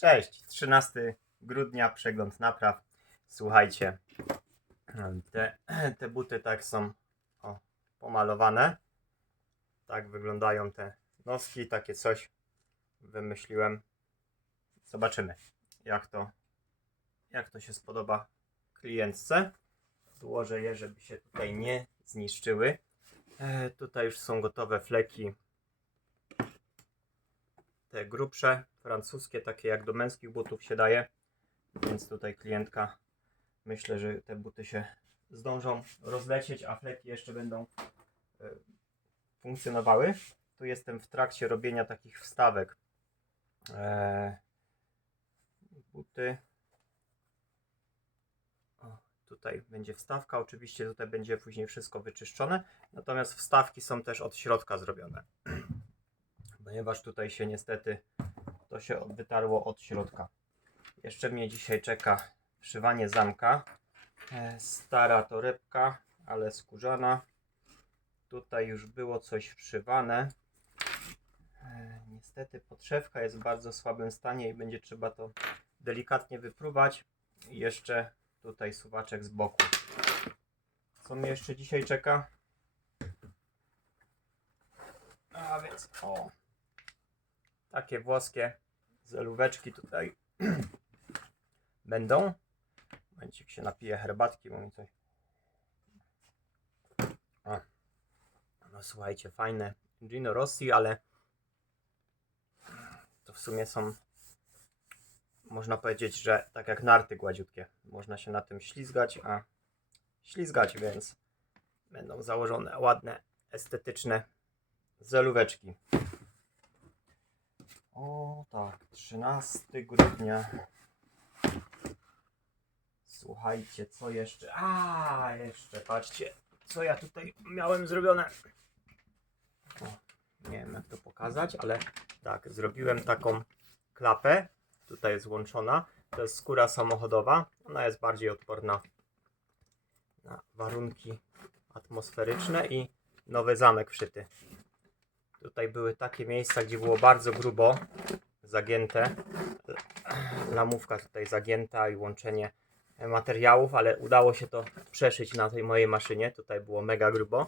Cześć, 13 grudnia, przegląd napraw. Słuchajcie, te, te buty tak są o, pomalowane. Tak wyglądają te noski, takie coś wymyśliłem. Zobaczymy, jak to, jak to się spodoba klientce. Złożę je, żeby się tutaj nie zniszczyły. E, tutaj już są gotowe fleki te grubsze, francuskie, takie jak do męskich butów się daje. Więc tutaj klientka myślę, że te buty się zdążą rozlecieć, a fleki jeszcze będą e, funkcjonowały. Tu jestem w trakcie robienia takich wstawek. E, buty. O, tutaj będzie wstawka, oczywiście tutaj będzie później wszystko wyczyszczone. Natomiast wstawki są też od środka zrobione ponieważ tutaj się niestety to się wytarło od środka. Jeszcze mnie dzisiaj czeka wszywanie zamka. E, Stara torebka, ale skórzana. Tutaj już było coś wszywane. E, Niestety podszewka jest w bardzo słabym stanie i będzie trzeba to delikatnie wyprówać. I jeszcze tutaj suwaczek z boku. Co mnie jeszcze dzisiaj czeka? A więc o, takie włoskie zelóweczki tutaj będą. Momencik się napije herbatki, bo mi coś. O. No słuchajcie, fajne Gino Rossi, ale to w sumie są można powiedzieć, że tak jak narty gładziutkie. Można się na tym ślizgać, a ślizgać, więc będą założone ładne, estetyczne zelóweczki. O tak, 13 grudnia. Słuchajcie, co jeszcze? A, jeszcze, patrzcie, co ja tutaj miałem zrobione. O, nie wiem jak to pokazać, ale tak, zrobiłem taką klapę. Tutaj jest łączona. To jest skóra samochodowa. Ona jest bardziej odporna na warunki atmosferyczne i nowy zamek wszyty. Tutaj były takie miejsca, gdzie było bardzo grubo zagięte. Lamówka tutaj zagięta i łączenie materiałów, ale udało się to przeszyć na tej mojej maszynie. Tutaj było mega grubo.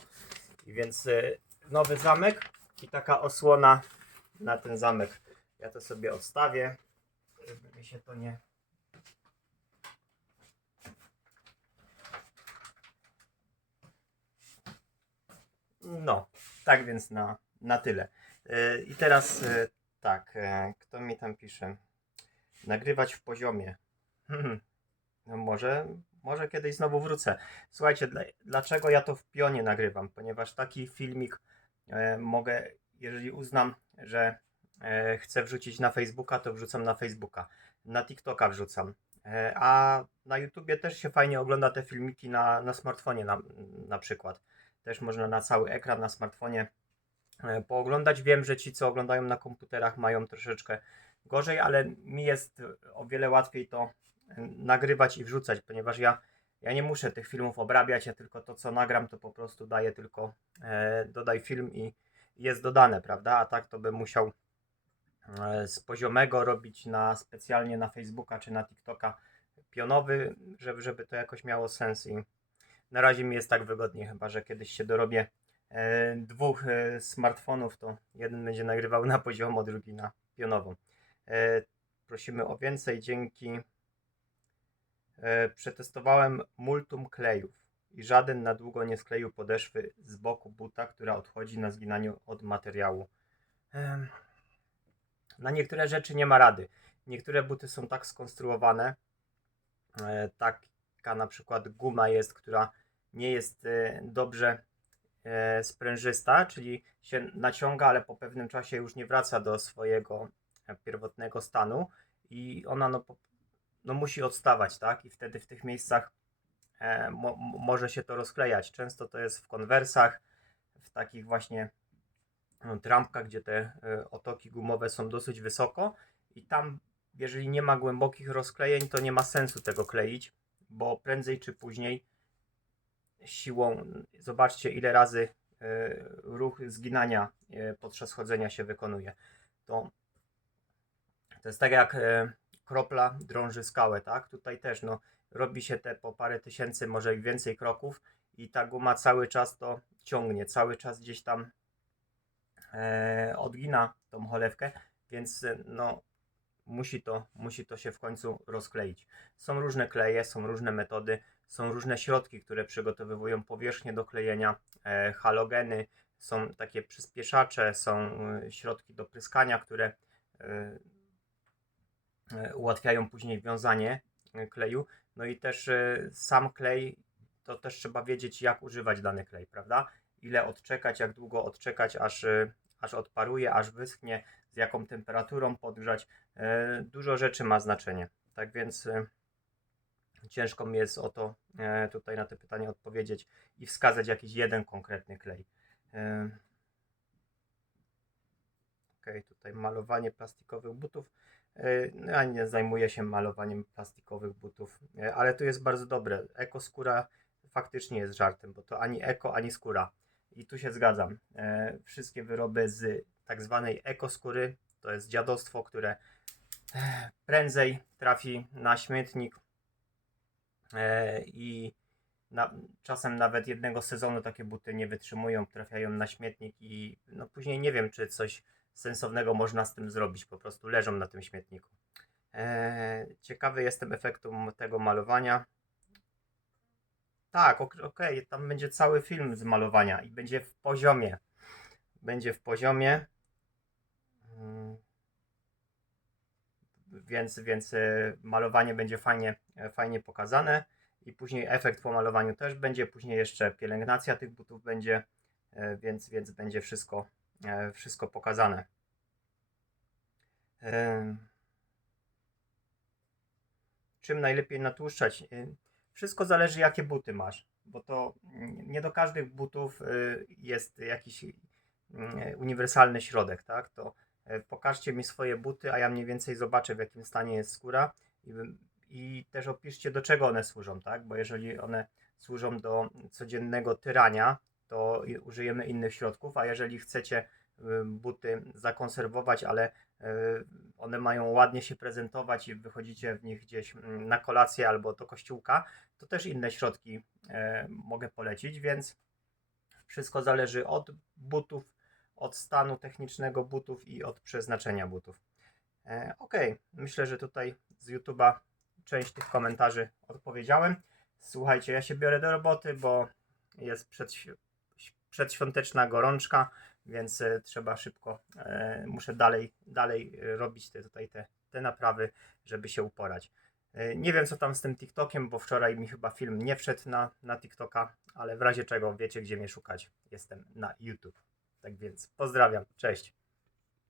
I więc y, nowy zamek i taka osłona na ten zamek. Ja to sobie odstawię, żeby mi się to nie No, tak więc na, na tyle. Yy, I teraz yy, tak, yy, kto mi tam pisze? Nagrywać w poziomie. Hmm, no może, może kiedyś znowu wrócę. Słuchajcie, dla, dlaczego ja to w pionie nagrywam? Ponieważ taki filmik e, mogę, jeżeli uznam, że e, chcę wrzucić na Facebooka, to wrzucam na Facebooka. Na TikToka wrzucam. E, a na YouTubie też się fajnie ogląda te filmiki na, na smartfonie na, na przykład. Też można na cały ekran na smartfonie e, pooglądać. Wiem, że ci, co oglądają na komputerach, mają troszeczkę gorzej, ale mi jest o wiele łatwiej to e, nagrywać i wrzucać, ponieważ ja, ja nie muszę tych filmów obrabiać, ja tylko to, co nagram, to po prostu daję tylko e, dodaj film i jest dodane, prawda? A tak to bym musiał e, z poziomego robić na specjalnie na Facebooka czy na TikToka pionowy, żeby, żeby to jakoś miało sens i na razie mi jest tak wygodnie, chyba że kiedyś się dorobię e, dwóch e, smartfonów, to jeden będzie nagrywał na poziomo, drugi na pionową. E, prosimy o więcej, dzięki. E, przetestowałem multum klejów i żaden na długo nie skleił podeszwy z boku buta, która odchodzi na zginaniu od materiału. Na niektóre rzeczy nie ma rady. Niektóre buty są tak skonstruowane, e, taka na przykład guma jest, która nie jest e, dobrze e, sprężysta, czyli się naciąga, ale po pewnym czasie już nie wraca do swojego e, pierwotnego stanu i ona no, no musi odstawać, tak? I wtedy w tych miejscach e, mo, mo- może się to rozklejać. Często to jest w konwersach, w takich właśnie no, trampkach, gdzie te e, otoki gumowe są dosyć wysoko i tam jeżeli nie ma głębokich rozklejeń, to nie ma sensu tego kleić, bo prędzej czy później siłą, zobaczcie ile razy e, ruch zginania e, podczas chodzenia się wykonuje. To, to jest tak jak e, kropla drąży skałę, tak? Tutaj też, no, robi się te po parę tysięcy, może i więcej kroków i ta guma cały czas to ciągnie, cały czas gdzieś tam e, odgina tą cholewkę, więc no, musi to, musi to się w końcu rozkleić. Są różne kleje, są różne metody, są różne środki, które przygotowywują powierzchnię do klejenia, e, halogeny, są takie przyspieszacze, są e, środki do pryskania, które e, ułatwiają później wiązanie kleju. No i też sam klej, to też trzeba wiedzieć, jak używać dany klej, prawda? Ile odczekać, jak długo odczekać, aż, aż odparuje, aż wyschnie, z jaką temperaturą podgrzać. Dużo rzeczy ma znaczenie. Tak więc ciężko mi jest o to e, tutaj na te pytania odpowiedzieć i wskazać jakiś jeden konkretny klej. E, Okej, tutaj malowanie plastikowych butów. E, No, ja nie zajmuję się malowaniem plastikowych butów, ale to jest bardzo dobre. Eko skóra faktycznie jest żartem, bo to ani eko, ani skóra. I tu się zgadzam. Wszystkie wyroby z tak zwanej eko skóry to jest dziadostwo, które prędzej trafi na śmietnik i na, czasem nawet jednego sezonu takie buty nie wytrzymują, trafiają na śmietnik i no później nie wiem, czy coś sensownego można z tym zrobić, po prostu leżą na tym śmietniku. E, ciekawy jestem efektu tego malowania. Tak, ok- okej, tam będzie cały film z malowania i będzie w poziomie. Będzie w poziomie. Mm. Więc, więc e, malowanie będzie fajnie, e, fajnie pokazane i później efekt po malowaniu też będzie, później jeszcze pielęgnacja tych butów będzie, e, więc, więc będzie wszystko, wszystko pokazane. Czym najlepiej natłuszczać? Wszystko zależy, jakie buty masz, bo to nie do każdych butów jest jakiś mm, uniwersalny środek, tak? To pokażcie mi swoje buty, a ja mniej więcej zobaczę, w jakim stanie jest skóra i, i też opiszcie, do czego one służą, tak? Bo jeżeli one służą do codziennego tyrania, to użyjemy innych środków, a jeżeli chcecie y, buty zakonserwować, ale y, one mają ładnie się prezentować i wychodzicie w nich gdzieś mm, na kolację albo do kościółka, to też inne środki e, mogę polecić, więc wszystko zależy od butów, od stanu technicznego butów i od przeznaczenia butów. E, ok, myślę, że tutaj z YouTube'a część tych komentarzy odpowiedziałem. Słuchajcie, ja się biorę do roboty, bo jest przedś- przedświąteczna gorączka, więc e, trzeba szybko, e, muszę dalej, dalej robić te, tutaj te, te naprawy, żeby się uporać. Nie wiem co tam z tym TikTokiem, bo wczoraj mi chyba film nie wszedł na, na TikToka, ale w razie czego wiecie gdzie mnie szukać. Jestem na YouTube. Tak więc pozdrawiam, cześć.